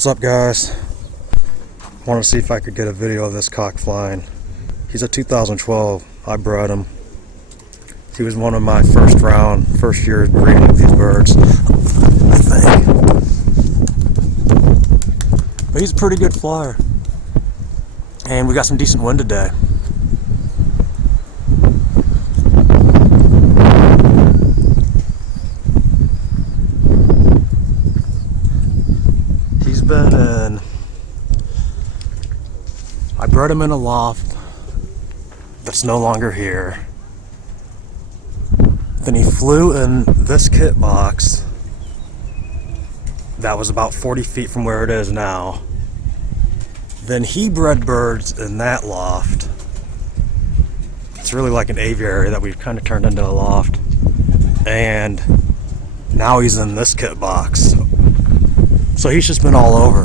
What's up, guys? Wanted to see if I could get a video of this cock flying. He's a 2012. I bred him. He was one of my first years breeding with these birds, I think. But he's a pretty good flyer. And we got some decent wind today. He's been in... I bred him in a loft that's no longer here. Then he flew in this kit box that was about 40 feet from where it is now. Then he bred birds in that loft. It's really like an aviary that we've kind of turned into a loft. And now he's in this kit box. So he's just been all over.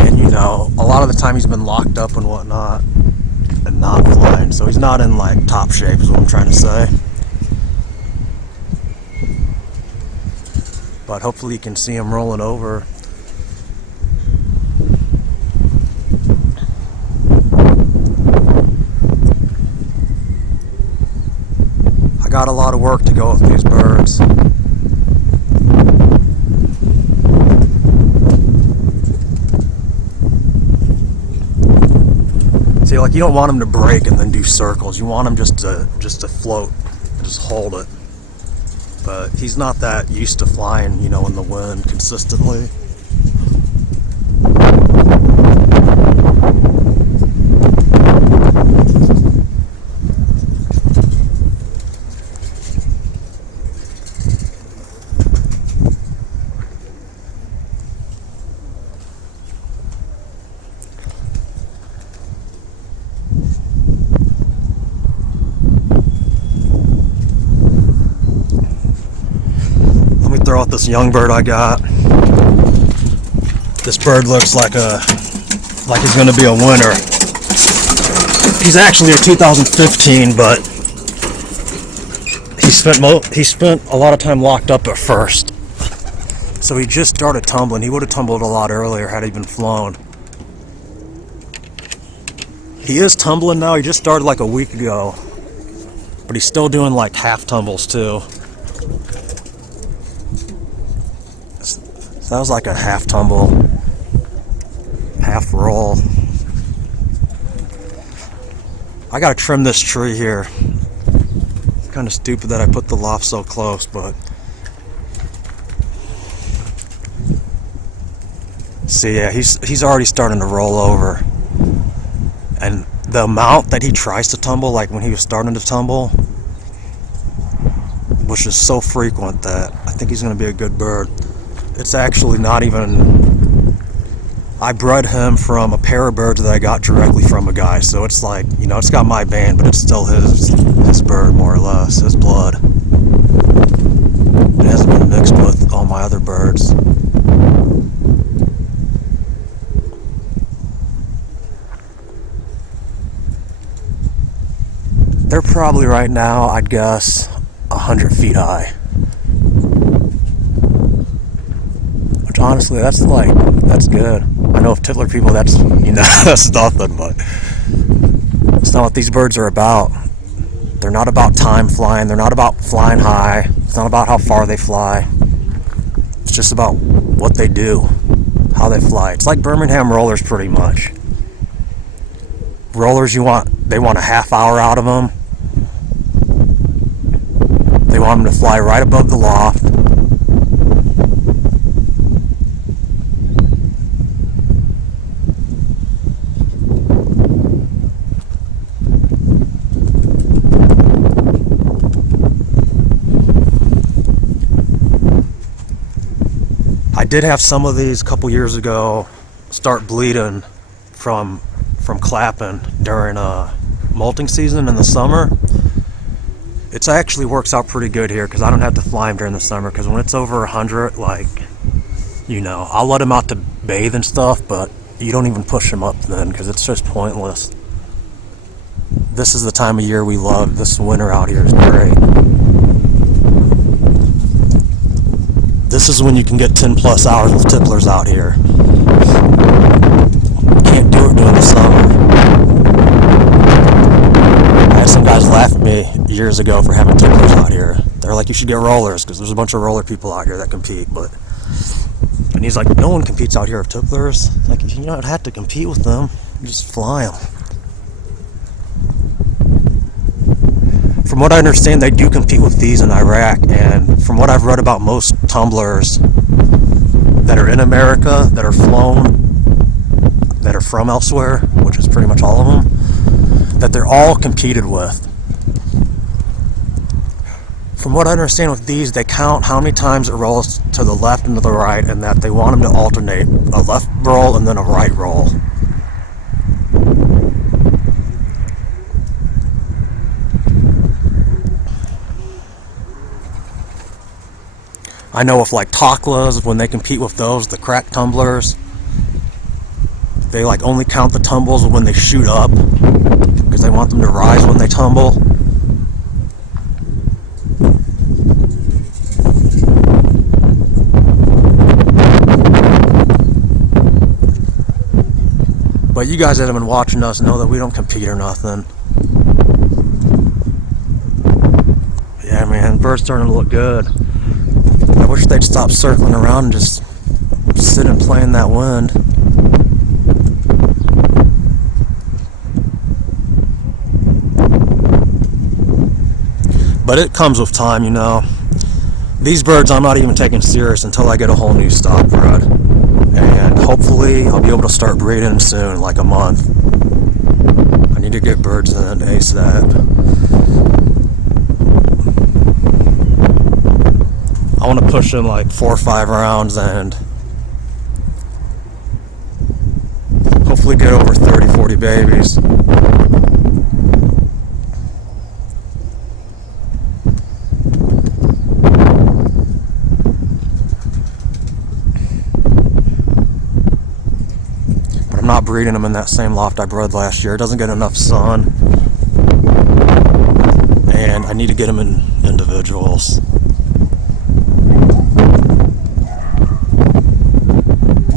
And you know, a lot of the time he's been locked up and whatnot and not flying. So he's not in like top shape is what I'm trying to say. But hopefully you can see him rolling over. I got a lot of work to go with these birds. See, like, you don't want them to break and then do circles. You want them just to float and just hold it. But he's not that used to flying, you know, in the wind consistently. Throw out this young bird I got. This bird looks like he's gonna be a winner. He's actually a 2015, but he spent a lot of time locked up at first. So he just started tumbling. He would have tumbled a lot earlier had he been flown. He is tumbling now. He just started like a week ago, but he's still doing like half tumbles too. That was like a half tumble, half roll. I gotta trim this tree here. It's kind of stupid that I put the loft so close, but see, yeah, he's already starting to roll over. And the amount that he tries to tumble, like when he was starting to tumble, was just so frequent that I think he's gonna be a good bird. It's actually not even... I bred him from a pair of birds that I got directly from a guy, so it's like, you know, it's got my band, but it's still his bird, more or less, his blood. It hasn't been mixed with all my other birds. They're probably right now, I'd guess, 100 feet high. Honestly, that's good. I know if Tittler people, that's, you know, that's nothing, but it's not what these birds are about. They're not about time flying. They're not about flying high. It's not about how far they fly. It's just about what they do, how they fly. It's like Birmingham rollers, pretty much. Rollers, they want a half hour out of them. They want them to fly right above the loft. I did have some of these a couple years ago start bleeding from clapping during molting season in the summer. It actually works out pretty good here because I don't have to fly them during the summer, because when it's over 100, like, you know, I'll let them out to bathe and stuff, but you don't even push them up then because it's just pointless. This is the time of year we love. This winter out here is great. This is when you can get 10 plus hours with tipplers out here. Can't do it during the summer. I had some guys laugh at me years ago for having tipplers out here. They're like, you should get rollers, because there's a bunch of roller people out here that compete. And he's like, no one competes out here with tipplers. Like, you don't have to compete with them, you just fly them. From what I understand, they do compete with these in Iraq, and from what I've read about most tumblers that are in America, that are flown, that are from elsewhere, which is pretty much all of them, that they're all competed with. From what I understand with these, they count how many times it rolls to the left and to the right, and that they want them to alternate a left roll and then a right roll. I know with like Taklas, when they compete with those, the crack tumblers, they like only count the tumbles when they shoot up, because they want them to rise when they tumble. But you guys that have been watching us know that we don't compete or nothing. Yeah, man, birds starting to look good. I wish they'd stop circling around and just sit and play in that wind. But it comes with time, you know. These birds I'm not even taking serious until I get a whole new stock bred. And hopefully I'll be able to start breeding soon, like a month. I need to get birds in ASAP. I want to push in like 4 or 5 rounds and hopefully get over 30, 40 babies. But I'm not breeding them in that same loft I bred last year. It doesn't get enough sun. And I need to get them in individuals.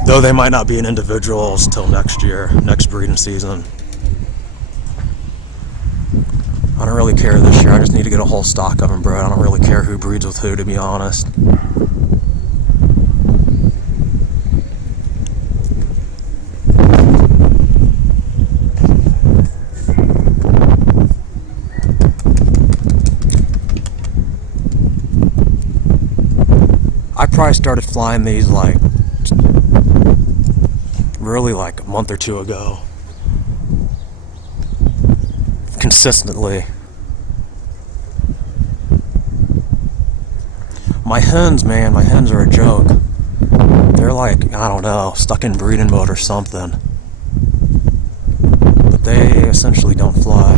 Though they might not be in individuals till next year, next breeding season. I don't really care this year. I just need to get a whole stock of them bred. I don't really care who breeds with who, to be honest. I probably started flying these like really like a month or two ago, consistently. My hens, man, my hens are a joke. They're like, I don't know, stuck in breeding mode or something. But they essentially don't fly.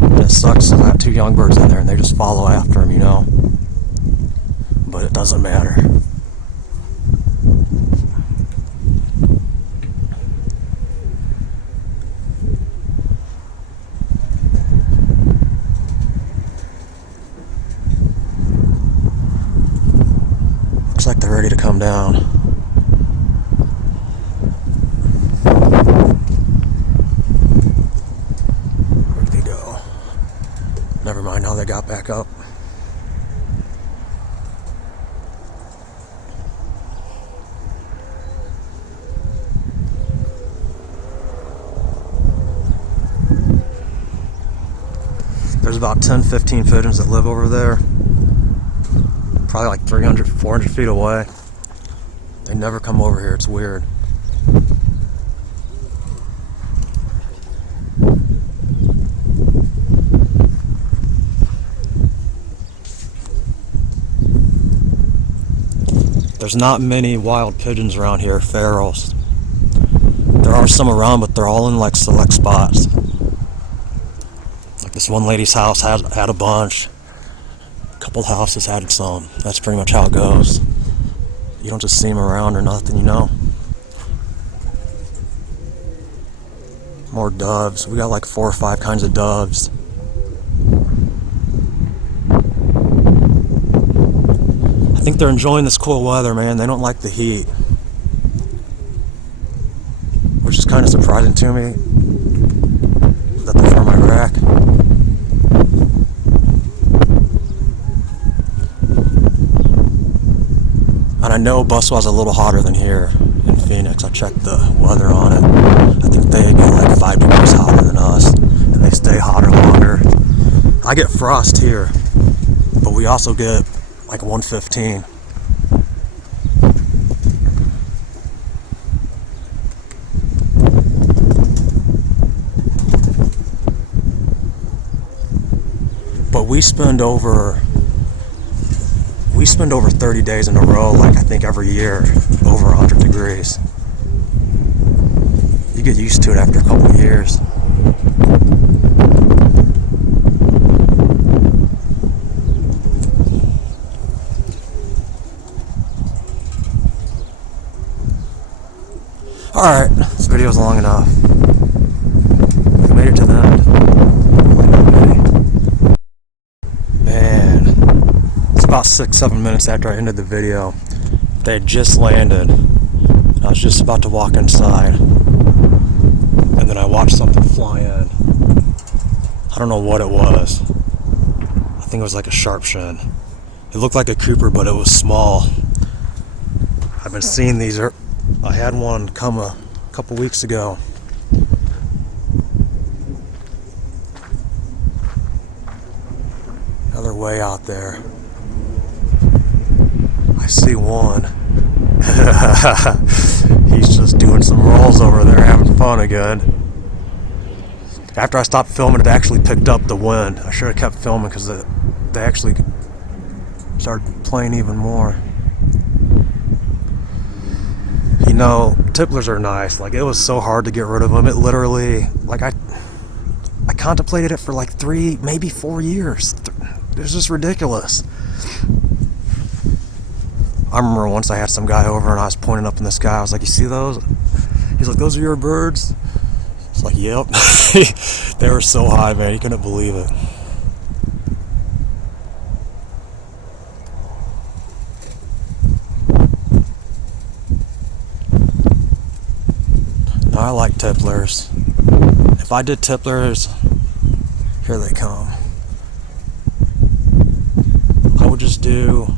And it sucks to have 2 young birds in there and they just follow after them, you know. But it doesn't matter. Looks like they're ready to come down. Where'd they go? Never mind, now they got back up. There's about 10-15 pigeons that live over there. Probably like 300-400 feet away. They never come over here, it's weird. There's not many wild pigeons around here, ferals. There are some around, but they're all in like select spots. Like this one lady's house had a bunch. A couple houses had some. That's pretty much how it goes. You don't just see them around or nothing, you know. More doves. We got like 4 or 5 kinds of doves. I think they're enjoying this cool weather, man. They don't like the heat, which is kind of surprising to me that they're from Iraq. And I know Basra's a little hotter than here in Phoenix. I checked the weather on it. I think they get like 5 degrees hotter than us, and they stay hotter longer. I get frost here, but we also get like 115. But we spend over 30 days in a row, like I think every year, over 100 degrees. You get used to it after a couple of years. Alright, this video's long enough. We made it to the end. Man, it's about 6-7 minutes after I ended the video. They had just landed, and I was just about to walk inside, and then I watched something fly in. I don't know what it was. I think it was like a sharpshin. It looked like a Cooper, but it was small. I've been seeing these. I had one come a couple weeks ago. Another way out there. I see one. He's just doing some rolls over there, having fun again. After I stopped filming, it actually picked up the wind. I should have kept filming because they actually started playing even more. You know, tipplers are nice. Like, it was so hard to get rid of them. It literally, like, I contemplated it for like 3, maybe 4 years. It was just ridiculous. I remember once I had some guy over and I was pointing up in the sky. I was like, you see those? He's like, those are your birds? It's like, yep. They were so high, man. You couldn't believe it. I like tipplers. If I did tipplers, here they come. I would just do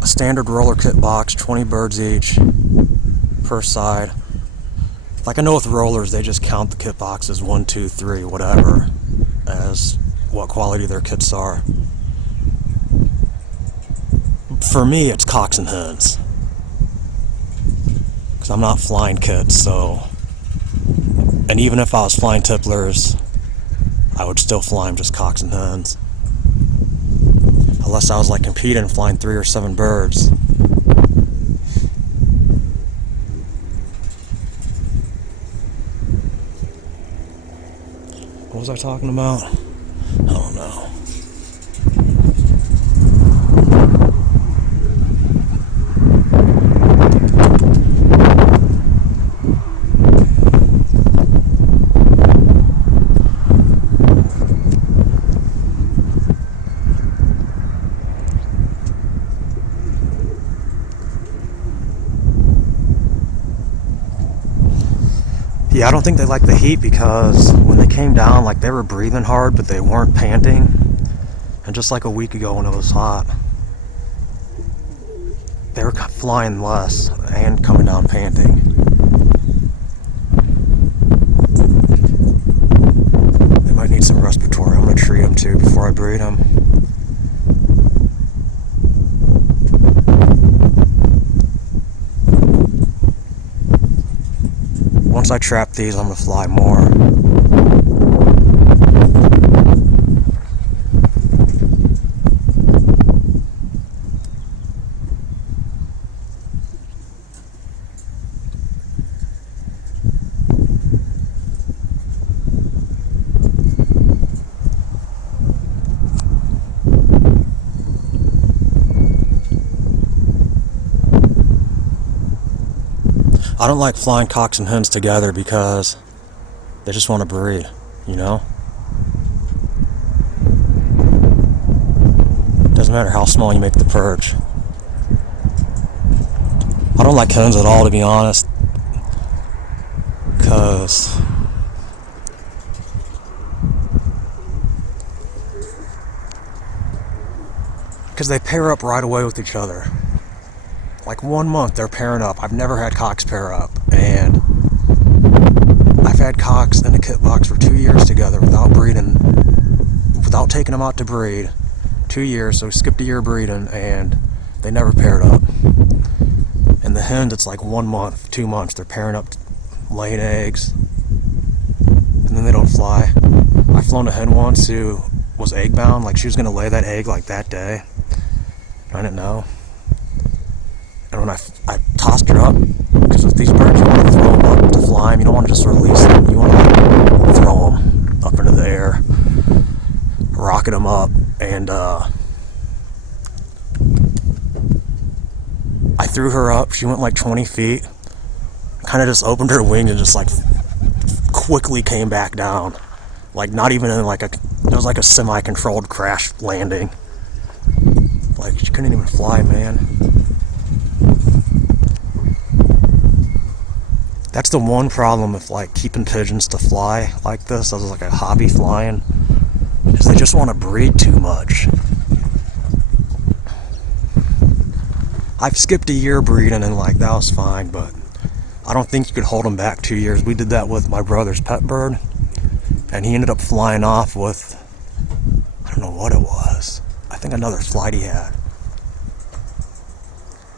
a standard roller kit box, 20 birds each per side. Like I know with rollers, they just count the kit boxes 1, 2, 3, whatever, as what quality their kits are. For me, it's cocks and hens. I'm not flying kits, so, and even if I was flying tipplers, I would still fly them just cocks and hens, unless I was like competing and flying 3 or 7 birds. What was I talking about? I don't know. Yeah, I don't think they like the heat because when they came down, like they were breathing hard, but they weren't panting. And just like a week ago when it was hot, they were flying less and coming down panting. They might need some respiratory. I'm going to treat them too before I breed them. Once I trap these, I'm going to fly more. I don't like flying cocks and hens together because they just want to breed, you know? Doesn't Doesn't matter how small you make the perch. I don't like hens at all, to be honest, because they pair up right away with each other. Like 1 month they're pairing up. I've never had cocks pair up, and I've had cocks in a kit box for 2 years together without breeding, without taking them out to breed. 2 years, so we skipped a year breeding, and they never paired up. And the hens, it's like 1 month, 2 months, they're pairing up, laying eggs, and then they don't fly. I flown a hen once who was egg bound, like she was gonna lay that egg like that day. I didn't know. And when I tossed her up, because with these birds you want to throw them up to fly them, you don't want to just release them, you want to throw them up into the air, rocket them up, and I threw her up, she went like 20 feet, kind of just opened her wings and just like quickly came back down, like not even in like it was like a semi-controlled crash landing, like she couldn't even fly, man. That's the one problem with like keeping pigeons to fly like this, as like a hobby flying, is they just want to breed too much. I've skipped a year breeding and like that was fine, but I don't think you could hold them back 2 years. We did that with my brother's pet bird, and he ended up flying off with, I don't know what it was, I think another flight he had.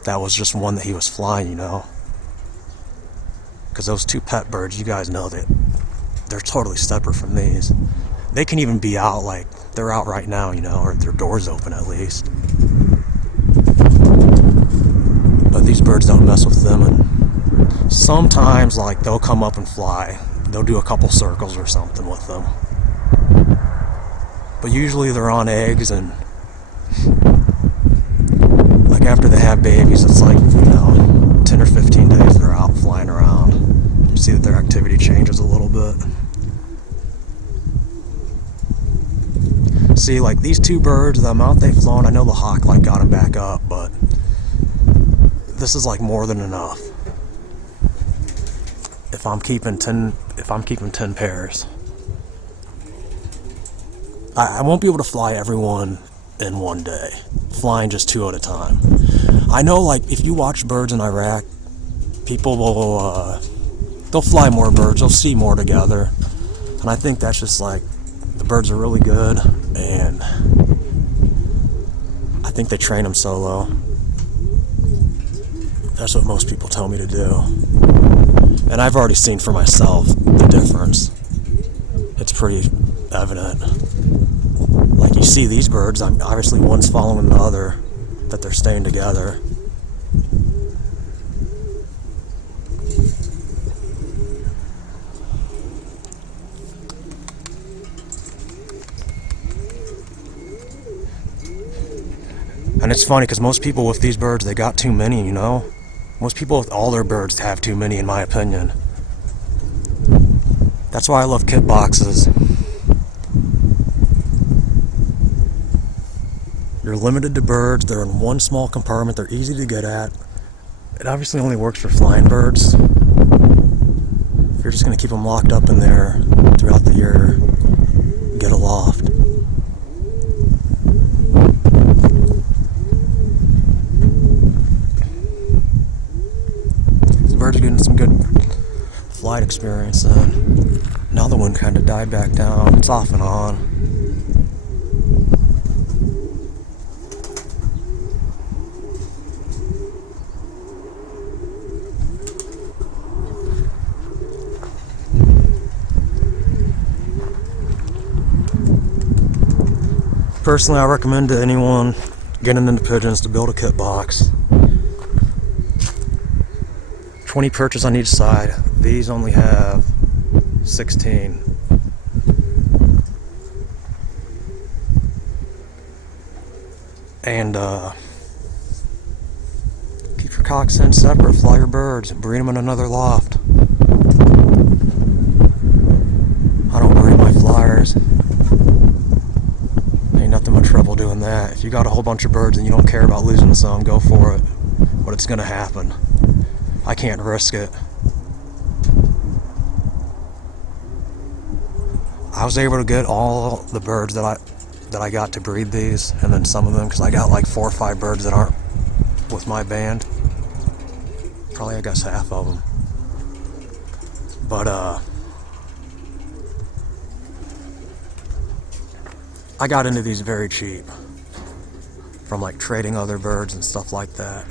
That was just one that he was flying, you know. Because those two pet birds, you guys know that they're totally separate from these. They can even be out, like they're out right now, you know, or their door's open at least. But these birds don't mess with them, and sometimes like they'll come up and fly. They'll do a couple circles or something with them. But usually they're on eggs, and like after they have babies, it's like, you know, 10 or 15 days they're out flying around. You see that their activity changes a little bit. See, like these two birds, the amount they've flown, I know the hawk like got them back up, but this is like more than enough. If I'm keeping 10 pairs. I won't be able to fly everyone in one day, flying just 2 at a time. I know, like, if you watch birds in Iraq, people will, they'll fly more birds, they'll see more together, and I think that's just, like, the birds are really good, and I think they train them solo. That's what most people tell me to do. And I've already seen for myself the difference. It's pretty evident. Like, you see these birds, obviously one's following the other, that they're staying together. And it's funny because most people with these birds, they got too many, you know? Most people with all their birds have too many, in my opinion. That's why I love kit boxes. You're limited to birds, they're in one small compartment, they're easy to get at. It obviously only works for flying birds. If you're just going to keep them locked up in there throughout the year, get a loft. These birds are getting some good flight experience in. Now the wind kind of died back down, it's off and on. Personally, I recommend to anyone getting into pigeons to build a kit box. 20 perches on each side. These only have 16. And keep your cocks in separate, fly your birds, breed them in another loft. I don't breed my flyers. Ain't nothing but trouble doing that. If you got a whole bunch of birds and you don't care about losing some, go for it. But it's gonna happen. I can't risk it. I was able to get all the birds that I got to breed these, and then some of them, because I got like 4 or 5 birds that aren't with my band. Probably, I guess, half of them. But I got into these very cheap from like trading other birds and stuff like that.